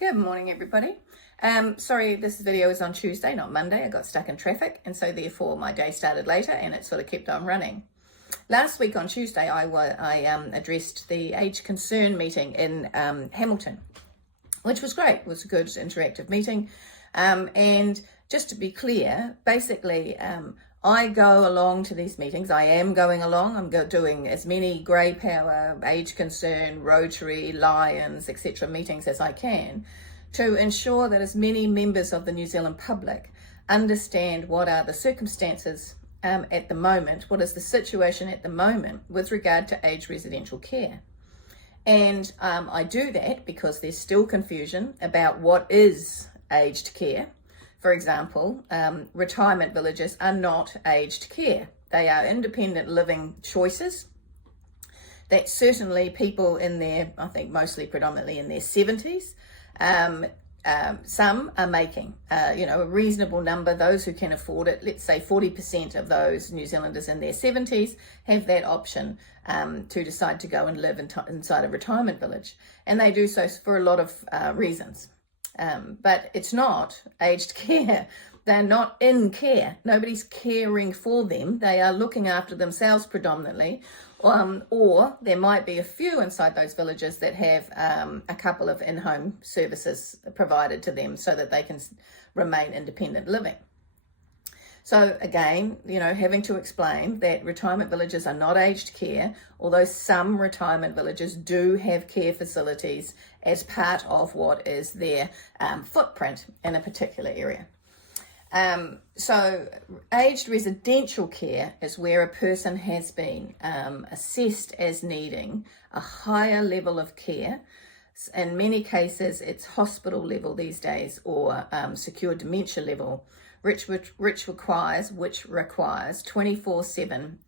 Good morning, everybody. Sorry, this video is on Tuesday, not Monday. I got stuck in traffic, and so therefore my day started later, and it sort of kept on running. Last week on Tuesday, I addressed the Age Concern meeting in Hamilton, which was great. It was a good interactive meeting. And just to be clear, basically, I go along to these meetings. I am going along. I'm doing as many Grey Power, Age Concern, Rotary, Lions, etc. meetings as I can to ensure that as many members of the New Zealand public understand what are the circumstances at the moment, what is the situation at the moment with regard to aged residential care. And I do that because there's still confusion about what is aged care. For example, retirement villages are not aged care. They are independent living choices that certainly people in their, I think mostly predominantly in their 70s, some are making, a reasonable number, those who can afford it. Let's say 40% of those New Zealanders in their 70s have that option to decide to go and live inside a retirement village. And they do so for a lot of reasons. But it's not aged care. They're not in care. Nobody's caring for them. They are looking after themselves predominantly. Or there might be a few inside those villages that have a couple of in-home services provided to them so that they can remain independent living. So again, having to explain that retirement villages are not aged care, although some retirement villages do have care facilities as part of what is their footprint in a particular area. So aged residential care is where a person has been assessed as needing a higher level of care. In many cases, it's hospital level these days or secure dementia level, which requires 24/7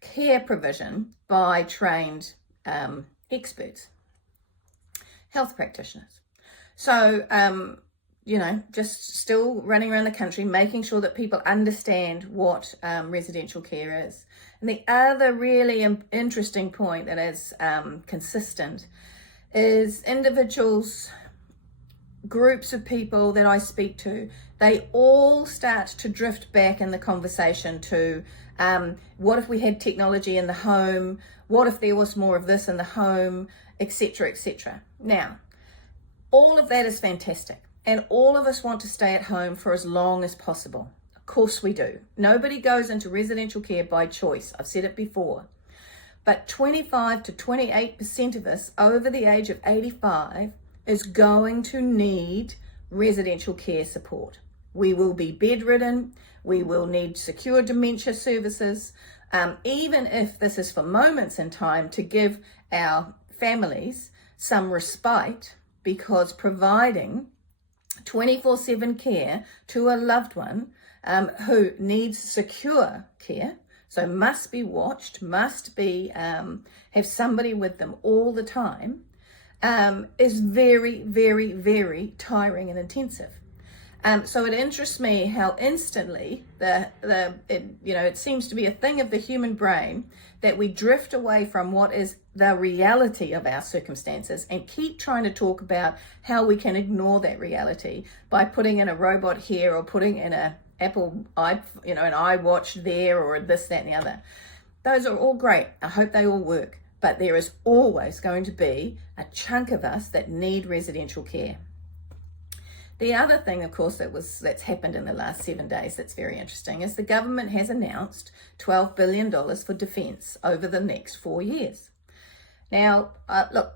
care provision by trained experts, health practitioners. So, just still running around the country, making sure that people understand what residential care is. And the other really interesting point that is consistent is individuals, groups of people that I speak to, they all start to drift back in the conversation to what if we had technology in the home? What if there was more of this in the home, etc., etc. Now, all of that is fantastic. And all of us want to stay at home for as long as possible. Of course we do. Nobody goes into residential care by choice. I've said it before. But 25 to 28% of us over the age of 85 is going to need residential care support. We will be bedridden. We will need secure dementia services. Even if this is for moments in time to give our families some respite, because providing 24/7 care to a loved one who needs secure care, so must be watched, must be have somebody with them all the time, is very, very, very tiring and intensive. So it interests me how instantly it seems to be a thing of the human brain that we drift away from what is the reality of our circumstances and keep trying to talk about how we can ignore that reality by putting in a robot here or putting in an Apple an iWatch there or this, that, and the other. Those are all great. I hope they all work, but there is always going to be a chunk of us that need residential care. The other thing, of course, that's happened in the last 7 days that's very interesting is the government has announced $12 billion for defence over the next 4 years. Now, look,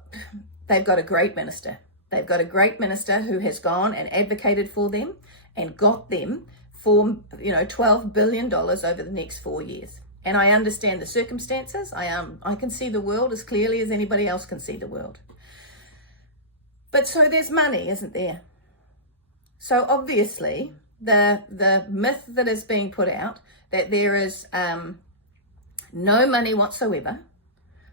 they've got a great minister. They've got a great minister who has gone and advocated for them and got them for, $12 billion over the next 4 years. And I understand the circumstances. I can see the world as clearly as anybody else can see the world. But so there's money, isn't there? So obviously, the myth that is being put out that there is no money whatsoever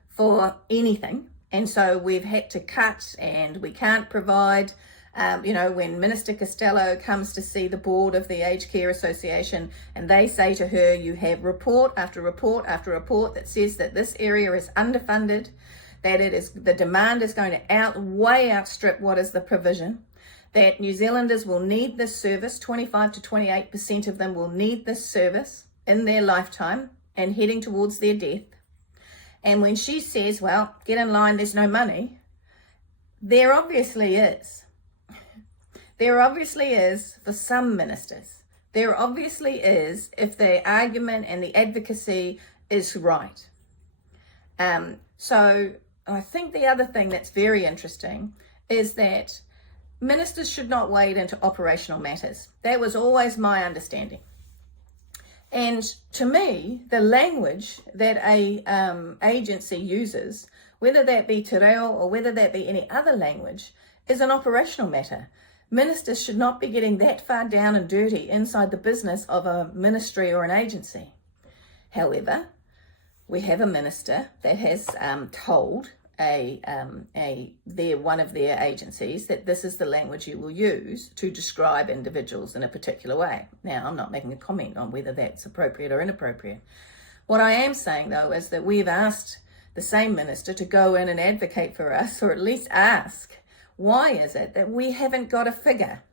for anything, and so we've had to cut and we can't provide, when Minister Costello comes to see the board of the Aged Care Association and they say to her, you have report after report after report that says that this area is underfunded, that the demand is going to way outstrip what is the provision, that New Zealanders will need this service, 25 to 28% of them will need this service in their lifetime and heading towards their death. And when she says, well, get in line, there's no money, there obviously is. There obviously is for some ministers. There obviously is if the argument and the advocacy is right. So I think the other thing that's very interesting is that ministers should not wade into operational matters. That was always my understanding. And to me, the language that a agency uses, whether that be te reo or whether that be any other language, is an operational matter. Ministers should not be getting that far down and dirty inside the business of a ministry or an agency. However, we have a minister that has told one of their agencies that this is the language you will use to describe individuals in a particular way. Now, I'm not making a comment on whether that's appropriate or inappropriate. What I am saying, though, is that we've asked the same minister to go in and advocate for us, or at least ask, why is it that we haven't got a figure?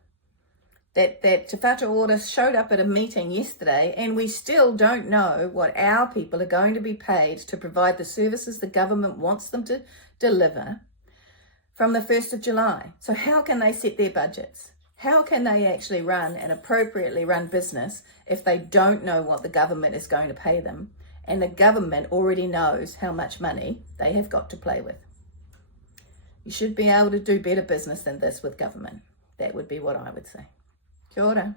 That Te Whatu Ora showed up at a meeting yesterday and we still don't know what our people are going to be paid to provide the services the government wants them to deliver from the 1st of July. So how can they set their budgets? How can they actually run and appropriately run business if they don't know what the government is going to pay them and the government already knows how much money they have got to play with? You should be able to do better business than this with government. That would be what I would say. Kia ora.